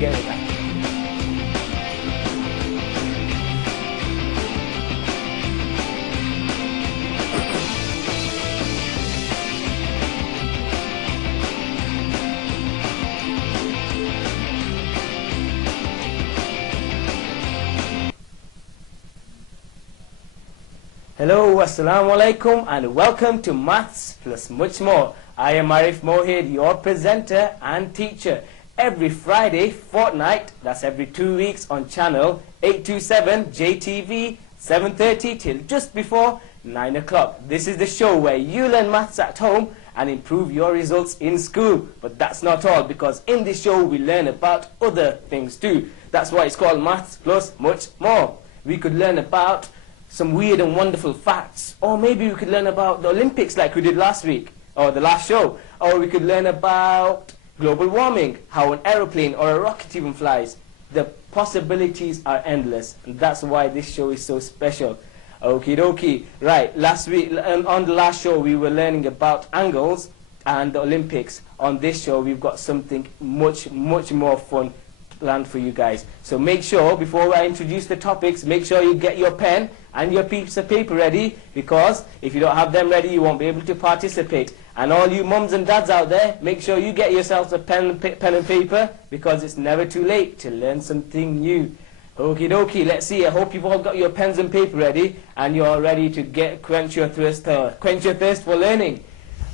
get with that. Hello, assalamu alaikum, and welcome to Maths Plus Much More. I am Mr Mohid, your presenter and teacher. Every Friday fortnight, that's every 2 weeks, on channel 827 JTV, 7:30 till just before 9 o'clock. This is the show where you learn maths at home and improve your results in school. But that's not all, because in this show we learn about other things too. That's why it's called Maths Plus Much More. We could learn about some weird and wonderful facts, or maybe we could learn about the Olympics like we did last week, or the last show, or we could learn about global warming, how an aeroplane or a rocket even flies. The possibilities are endless, and that's why this show is so special. Okie dokie. Right, last week, on the last show we were learning about angles and the Olympics. On this show we've got something much more fun planned for you guys. So make sure, before I introduce the topics, make sure you get your pen and your piece of paper ready, because if you don't have them ready you won't be able to participate. And all you mums and dads out there, make sure you get yourselves a pen and paper, because it's never too late to learn something new. Okie dokie, let's see. I hope you've all got your pens and paper ready and you're ready to quench your thirst for learning.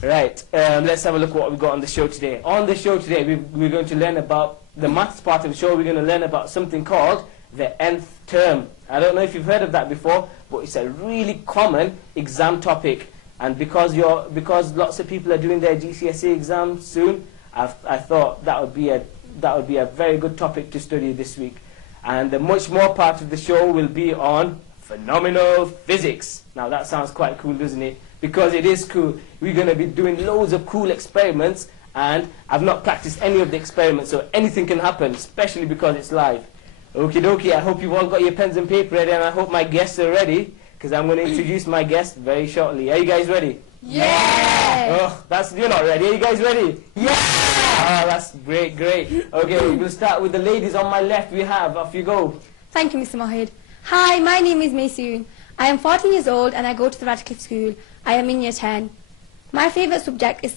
Right, let's have a look at what we've got on the show today. On the show today we're going to learn about the maths part of the show. We're going to learn about something called the nth term. I don't know if you've heard of that before, but it's a really common exam topic. And because lots of people are doing their GCSE exams soon, I thought that would be a very good topic to study this week. And the much more part of the show will be on phenomenal physics. Now that sounds quite cool, doesn't it? Because it is cool. We're going to be doing loads of cool experiments, and I've not practiced any of the experiments, so anything can happen, especially because it's live. Okie dokie, I hope you've all got your pens and paper ready, and I hope my guests are ready, because I'm going to introduce my guests very shortly. Are you guys ready? Yeah! Oh, you're not ready. Are you guys ready? Yeah! Oh, that's great. Okay, we'll start with the ladies on my left. We have, off you go. Thank you, Mr Mohid. Hi, my name is Maysoon. I am 14 years old and I go to the Radcliffe School. I am in year 10. My favourite subject is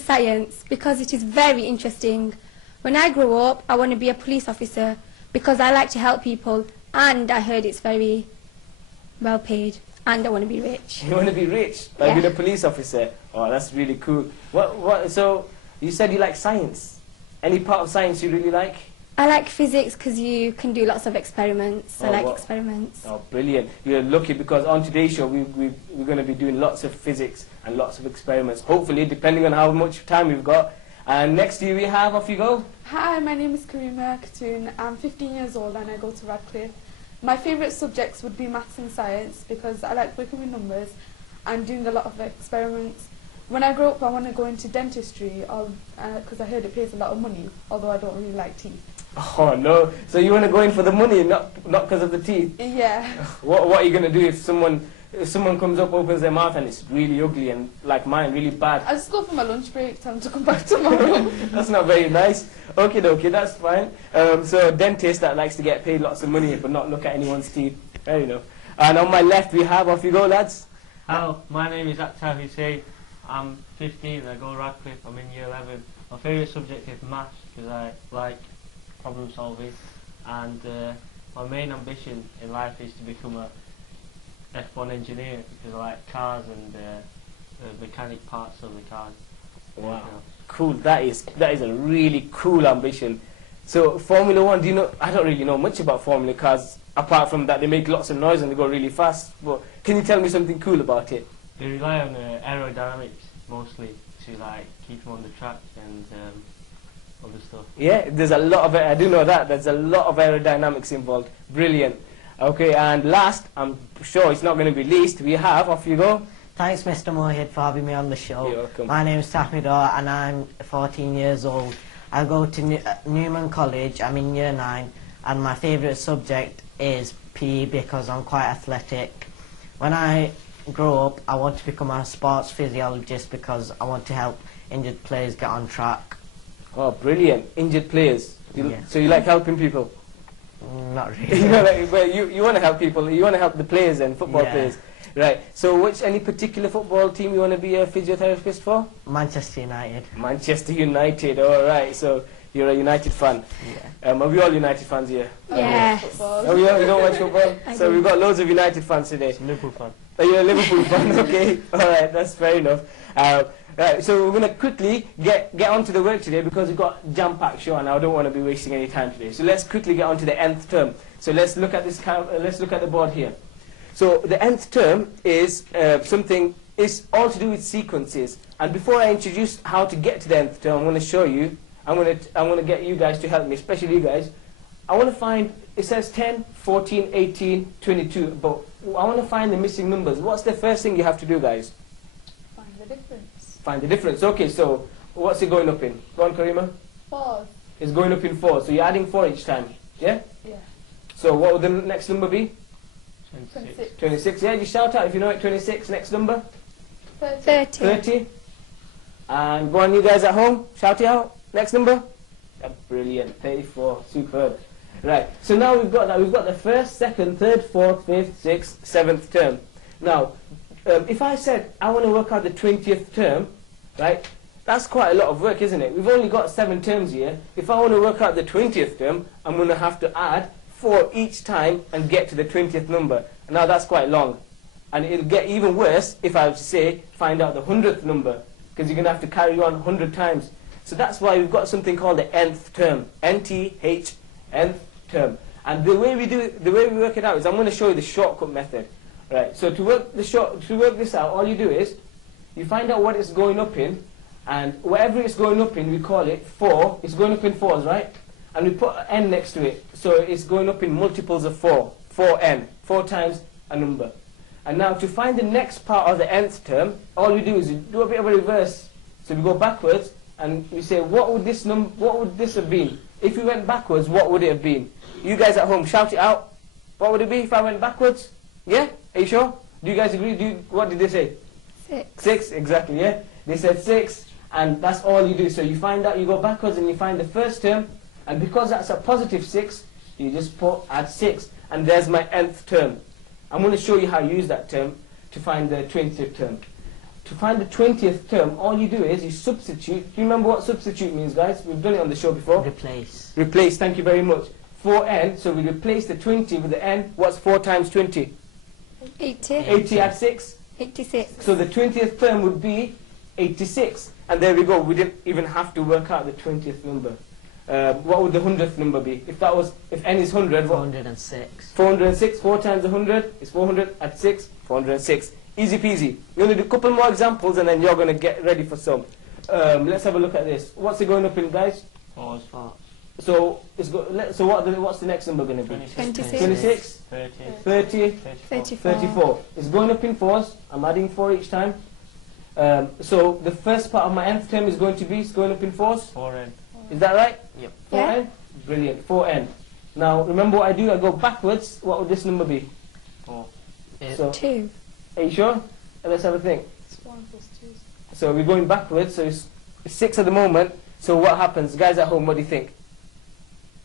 science because it is very interesting. When I grow up, I want to be a police officer because I like to help people, and I heard it's very well paid, and I want to be rich. You want to be rich by being a police officer? Oh, that's really cool. So you said you like science. Any part of science you really like? I like physics because you can do lots of experiments. I like experiments. Oh, brilliant. You're lucky, because on today's show we're going to be doing lots of physics and lots of experiments, hopefully, depending on how much time we've got. And next to you we have, off you go. Hi, my name is Karima Khatoon. I'm 15 years old and I go to Radcliffe. My favourite subjects would be maths and science because I like working with numbers and doing a lot of experiments. When I grow up I want to go into dentistry because I heard it pays a lot of money, although I don't really like teeth. Oh no, so you want to go in for the money, not because of the teeth? Yeah. What are you going to do if someone comes up, opens their mouth and it's really ugly and like mine, really bad? I'll just go for my lunch break, tell them to come back tomorrow. That's not very nice. Okay, that's fine. So a dentist that likes to get paid lots of money but not look at anyone's teeth. There you know. And on my left we have, off you go lads. Hello, my name is Akhtar Hussain. I'm 15 and I go Radcliffe. I'm in year 11. My favourite subject is maths because I like problem solving, and my main ambition in life is to become a F1 engineer because I like cars and the mechanic parts of the cars. Wow, cool. That is a really cool ambition. So Formula 1, do you know? I don't really know much about Formula cars apart from that they make lots of noise and they go really fast. But can you tell me something cool about it? They rely on aerodynamics mostly to like keep them on the track and other stuff. Yeah, there's a lot of it. I do know that. There's a lot of aerodynamics involved. Brilliant. Okay, and last, I'm sure it's not going to be least, we have, off you go. Thanks, Mr Mohid, for having me on the show. You're welcome. My name is Tahmidor and I'm 14 years old. I go to Newman College. I'm in year 9 and my favourite subject is PE because I'm quite athletic. When I grow up, I want to become a sports physiologist because I want to help injured players get on track. Oh, brilliant. Injured players. Yeah. So you like helping people? Not really. You know, like, well, you want to help people. You want to help the players and football Yeah. players. Right. So any particular football team you want to be a physiotherapist for? Manchester United. Manchester United. All right. So you're a United fan. Yeah. Are we all United fans here? Yes. Football. Oh, you don't watch football? I So do. we've got loads of United fans today. Liverpool fan. Oh, you're a Liverpool fan, okay. All right, that's fair enough. Right, so we're going to quickly get on to the work today because we've got jam-packed show and I don't want to be wasting any time today. So let's quickly get on to the nth term. So let's look at this. Let's look at the board here. So the nth term is is all to do with sequences. And before I introduce how to get to the nth term, I'm going to show you. I'm going to get you guys to help me, especially you guys. I want to find. It says 10, 14, 18, 22, but I want to find the missing numbers. What's the first thing you have to do, guys? Find the difference. Find the difference. Okay, so what's it going up in? Go on, Karima. 4. It's going up in 4, so you're adding 4 each time, yeah? Yeah. So what would the next number be? 26. 26, yeah? You shout out if you know it, 26. Next number? 30. 30. 30. And go on, you guys at home, shout it out. Next number? Yeah, brilliant, 34, superb. Right, so now we've got that. We've got the first, second, third, fourth, fifth, sixth, seventh term. Now, if I said I want to work out the 20th term, right, that's quite a lot of work, isn't it? We've only got 7 terms here. If I want to work out the 20th term, I'm going to have to add 4 each time and get to the 20th number. And now that's quite long. And it'll get even worse if I was to say, find out the 100th number, because you're going to have to carry on 100 times. So that's why we've got something called the nth term, NTH, nth term. And the way we work it out is I'm going to show you the shortcut method. Right. So to work this out, all you do is you find out what it's going up in, and whatever it's going up in, we call it 4. It's going up in 4s, right? And we put an n next to it, so it's going up in multiples of 4. 4n, 4 times a number. And now to find the next part of the nth term, all you do is you do a bit of a reverse. So we go backwards, and we say, what would this have been? If we went backwards, what would it have been? You guys at home, shout it out. What would it be if I went backwards? Yeah? Are you sure? Do you guys agree? What did they say? 6. 6, exactly, yeah? They said 6, and that's all you do. So you find out, you go backwards and you find the first term, and because that's a positive 6, you just add 6, and there's my nth term. I'm going to show you how to use that term to find the 20th term. To find the 20th term, all you do is you substitute. Do you remember what substitute means, guys? We've done it on the show before. Replace. Replace, thank you very much. 4n, so we replace the 20 with the n. What's 4 times 20? 80. 80 add 6. 86. So the 20th term would be 86. And there we go, we didn't even have to work out the 20th number. What would the 100th number be? If n is 100, what? 406. 406, 4 times 100 is 400, add 6, 406. Easy peasy. We're going to do a couple more examples and then you're going to get ready for some. Let's have a look at this. What's it going up in, guys? 4. So what's the next number going to be? 26. 26, 30. 30, 34. 34. It's going up in 4s. I'm adding 4 each time. So the first part of my nth term is going to be going up in 4s. 4n. Is that right? Yep. 4n? Yeah. Brilliant. 4n. Now remember what I do? I go backwards. What would this number be? 4. So 2. are you sure? Let's have a think. It's 1 plus 2. So we're going backwards, so it's 6 at the moment. So what happens? Guys at home, what do you think?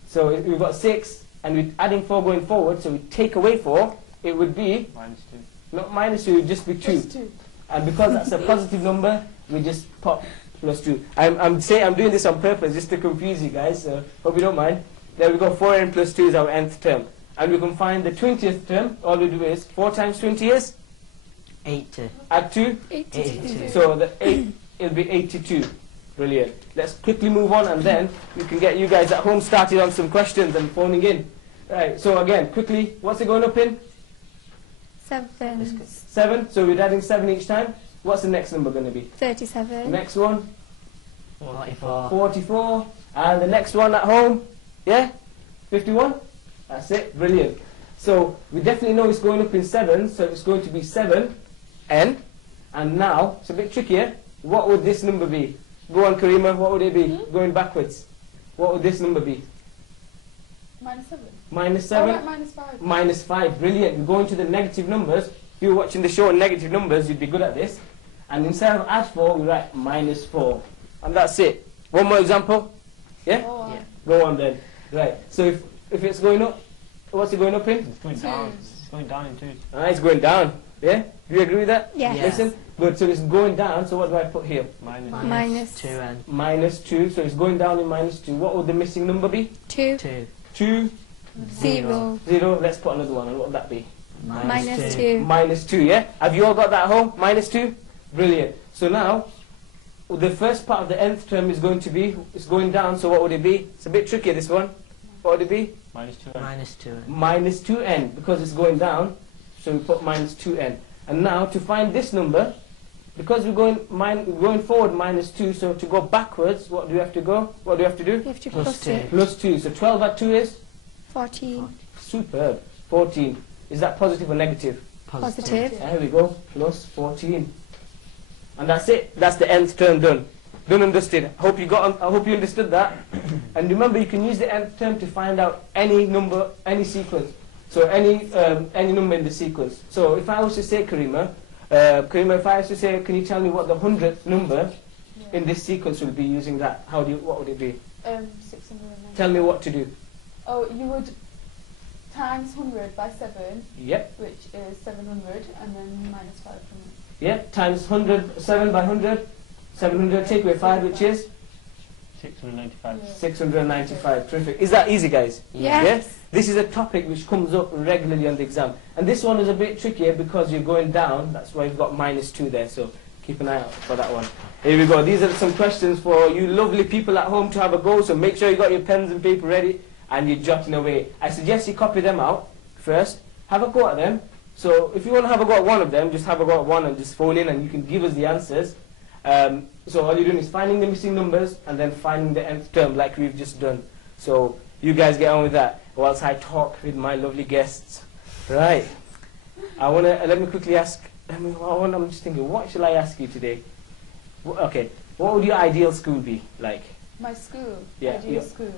So we've got 6, and we're adding 4 going forward, so we take away 4, it would be, Minus 2. not minus 2, it would just be 2. Plus 2. And because that's a positive number, we just pop plus 2. I'm doing this on purpose just to confuse you guys, so hope you don't mind. There we go, 4n plus 2 is our nth term. And we can find the 20th term, all we do is, 4 times 20 is? 80. Add 2? 82. So the 8, it'll be 82. Brilliant. Let's quickly move on and then we can get you guys at home started on some questions and phoning in. Right, so again, quickly, what's it going up in? 7. 7, so we're adding 7 each time. What's the next number going to be? 37. Next one, 44. 44. And the next one at home, yeah? 51? That's it, brilliant. So we definitely know it's going up in 7, so it's going to be 7n. And now, it's a bit trickier, what would this number be? Go on, Karima, what would it be? Going backwards. What would this number be? Minus 7. Minus 7? Oh, right, minus 5. Minus 5, brilliant. We're going to the negative numbers. If you were watching the show on negative numbers, you'd be good at this. And instead of add 4, we write minus 4. And that's it. One more example? Yeah? Oh, Yeah. Go on then. Right. So if it's going up, what's it going up in? It's going down. It's going down in twos. It's going down. Yeah? Do you agree with that? Yes. Yes. Listen. Good. So it's going down. So what do I put here? Minus 2 and -2. So it's going down in -2. What would the missing number be? 2, 2. 2, 0, 0. Let's put another one. And what would that be? minus 2. -2. Yeah? Have you all got that at home? -2? Brilliant. So now, the first part of the nth term is going to be, it's going down, so what would it be? It's a bit trickier, this one. What would it be? -2. Minus 2. -2n, because it's going down, so we put -2n. And now, to find this number, because we're going forward -2, so to go backwards, what do we have to go? What do we have to do? You have to Plus plus 2. it. +2. So 12 add 2 is? 14. Superb. 14. Is that positive or negative? Positive. There we go. Plus 14. And that's it. That's the nth term done. Done and dusted. I hope you understood that. And remember, you can use the nth term to find out any number, any sequence. So any number in the sequence. So if I was to say, Karima, if I was to say, can you tell me what the 100th number in this sequence would be using that? What would it be? 690. Tell me what to do. Oh, you would times 100 by 7, Yep. which is 700, and then minus 5 from it. Yep. Times 100, 7 by 100. 700, take away 5, which is? 695. Yeah. 695. Terrific. Is that easy, guys? Yes. Yeah? This is a topic which comes up regularly on the exam. And this one is a bit trickier because you're going down. That's why you've got -2 there. So keep an eye out for that one. Here we go. These are some questions for you lovely people at home to have a go. So make sure you got your pens and paper ready and you're jotting away. I suggest you copy them out first. Have a go at them. So if you want to have a go at one of them, just have a go at one and just phone in and you can give us the answers. So all you're doing is finding the missing numbers and then finding the nth term like we've just done. So you guys get on with that whilst I talk with my lovely guests. Right. Let me quickly ask, I'm just thinking, what shall I ask you today? Okay, what would your ideal school be like? My school, Yeah, ideal yeah. school.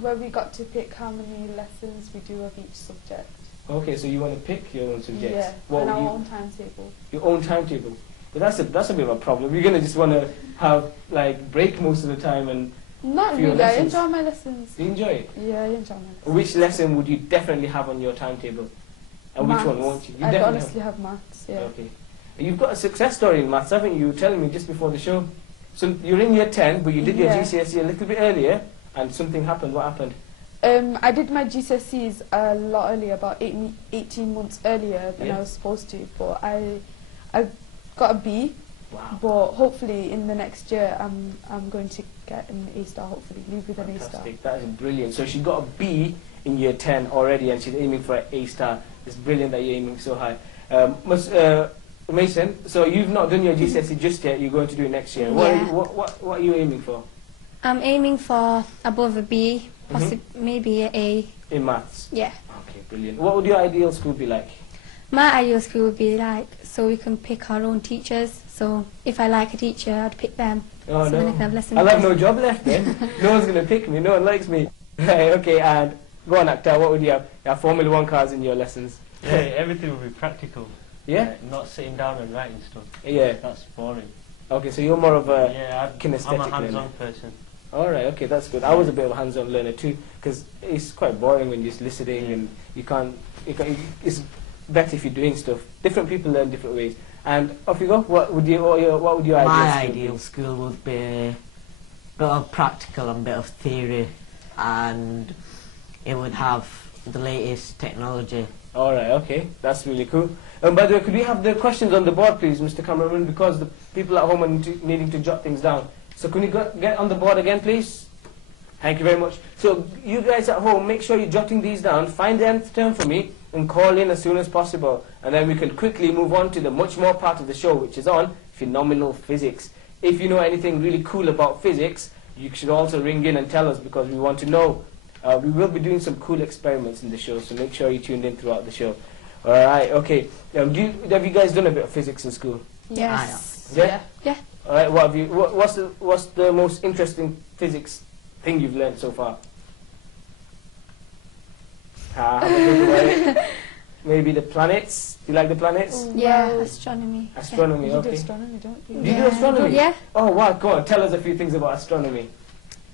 Where we got to pick how many lessons we do of each subject. Okay, so you want to pick your own subjects. Yeah, What and would our you- own timetable. Your own timetable. But that's a bit of a problem. You're gonna just want to have like break most of the time, and Not For your really, I lessons? enjoy my lessons. do you enjoy it? Yeah, I enjoy my lessons. Which lesson would you definitely have on your timetable? And which one Maths. won't you? You I'd definitely honestly have maths, yeah. Okay. You've got a success story in maths, haven't you? You were telling me just before the show. So you're in year 10, but you did your Yeah. GCSE a little bit earlier, and something happened. What happened? I did my GCSEs a lot earlier, about 18 months earlier than Yeah. I was supposed to, but I got a B, Wow. but hopefully in the next year I'm going to get an A star, hopefully, leave with an A star. Fantastic. That is brilliant. So she got a B in year 10 already, and she's aiming for an A star. It's brilliant that you're aiming so high. Mason, so you've not done your GCSE just yet. You're going to do it next year. Yeah. What are you aiming for I'm aiming for above a B, maybe a A. in maths? Yeah. Okay, brilliant. What would your ideal school be like? My ideal school would be like, so we can pick our own teachers. So if I like a teacher, I'd pick them. Oh So then I no, can have lessons I'll have with no job left then. No one's going to pick me. No one likes me. Right, okay, and go on, Akhtar. What would you have? You have Formula 1 cars in your lessons. Yeah, everything will be practical. Yeah? Not sitting down and writing stuff. Yeah. That's boring. Okay, so you're more of a Yeah, I'm kinesthetic a hands-on learner. person. All right, okay, that's good. I was a bit of a hands-on learner too, because it's quite boring when you're just listening and you can't. It's better if you're doing stuff. Different people learn different ways. And off you go. What would your My ideal ideal school would be a bit of practical and bit of theory, and it would have the latest technology. All right, okay, that's really cool. By the way, could we have the questions on the board, please, Mr. Cameraman, because the people at home are needing to jot things down. So can you get on the board again, please? Thank you very much. So you guys at home, make sure you're jotting these down. Find the nth term for me and call in as soon as possible. And then we can quickly move on to the much more part of the show, which is on phenomenal physics. If you know anything really cool about physics, you should also ring in and tell us, because we want to know. We will be doing some cool experiments in the show, so make sure you tuned in throughout the show. All right, okay. Have you guys done a bit of physics in school? Yes. Yeah? Yeah. All right. What's the most interesting physics thing you've learned so far? Have a think about it. maybe the planets. Do you like the planets? Yeah, Well, astronomy. Astronomy, You do okay. astronomy, don't you? Do you do astronomy? Yeah. Oh wow, go on, tell us a few things about astronomy.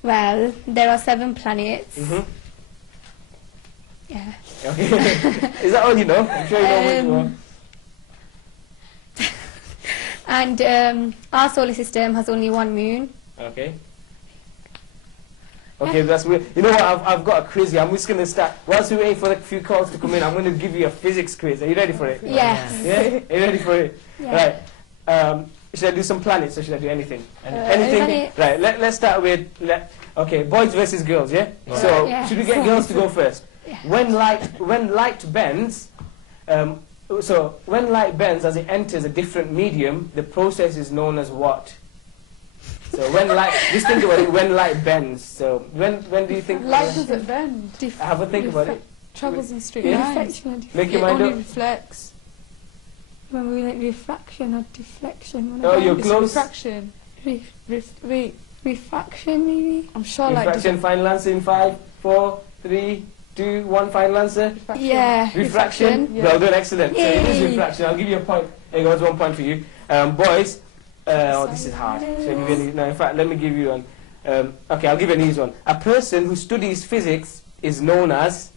Well, there are 7 planets. Mm-hmm. Yeah. Okay. Is that all you know? I'm sure you know much more. And our solar system has only 1 moon. Okay. Okay, that's weird. You know what? I've got a quiz here. I'm just going to start. Whilst we're waiting for the few calls to come in, I'm going to give you a physics quiz. Are you ready for it? Yes. Yeah? Are you ready for it? Yeah. Right. Should I do some planets or should I do anything? Anything? Planets. Right, let's start with... okay, boys versus girls, yeah? Yeah. So, Yeah. should we get girls to go first? Yeah. When light bends... so, when light bends as it enters a different medium, the process is known as what? So when light, just think about it, when light bends. So when do you think... Light doesn't bend. Have a think about it. Travels in straight Yeah. lines. Reflection or Make It your mind only up. reflects. when we like refraction or deflection. One Oh, of you're them. It's close. refraction. Wait, Refraction maybe. I'm sure light Refraction, doesn't. final answer in 5, 4, 3, 2, 1, final answer. Refraction. Yeah. Refraction. Yeah. Well done, excellent. So it is Yay. refraction. I'll give you a point. There goes 1 point for you. Boys, oh, this is hard. So you really, no, in fact, let me give you one. Okay, I'll give you an easy one. A person who studies physics is known as...